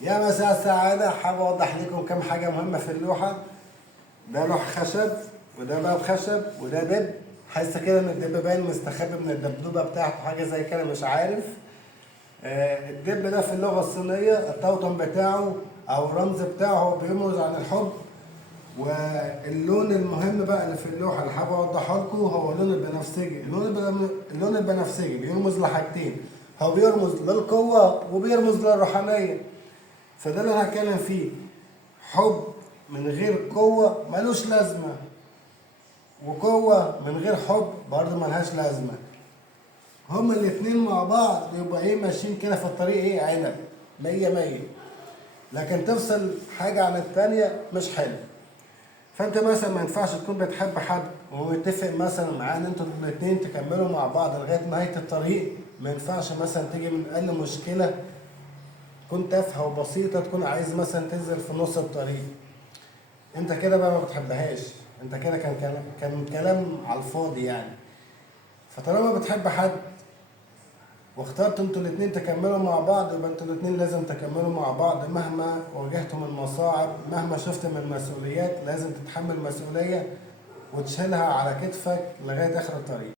يا مساء السعادة، حابب أوضح لكم كم حاجة مهمة في اللوحة. ده لوح خشب، وده باب خشب، وده دب. حاسة كده إن الدب باين مستخبي من الدبدوبة بتاعته، حاجة زي كده مش عارف. الدب ده في اللغة الصينية التوتم بتاعه أو الرمز بتاعه هو بيرمز عن الحب. واللون المهم بقى اللي في اللوحة اللي حابب أوضحه لكم هو اللون البنفسجي. اللون البنفسجي بيرمز لحاجتين، هو بيرمز للقوة وبيرمز للروحانية. فده اللي انا هتكلم فيه. حب من غير قوة ملوش لازمة، وقوة من غير حب برضه ملهاش لازمة. هما الاتنين مع بعض يبقى ايه ماشيين كده في الطريق ايه عنب مية مية، لكن تفصل حاجة عن التانية مش حلو. فانت مثلا ما ينفعش تكون بتحب حد ومتفق مثلا معاه ان انتوا الاتنين تكملوا مع بعض لغاية نهاية الطريق. ما ينفعش مثلا تيجي من اقل مشكلة تكون تافهة وبسيطة تكون عايز مثلا تنزل في نص الطريق. انت كده بقى ما بتحبهاش، انت كده كان كلام على الفاضي يعني. فطالما بتحب حد واخترت انتوا الاتنين تكملوا مع بعض، يبقى انتوا الاتنين لازم تكملوا مع بعض مهما واجهتوا من مصاعب، مهما شفت من مسؤوليات لازم تتحمل مسؤولية وتشيلها على كتفك لغاية آخر الطريق.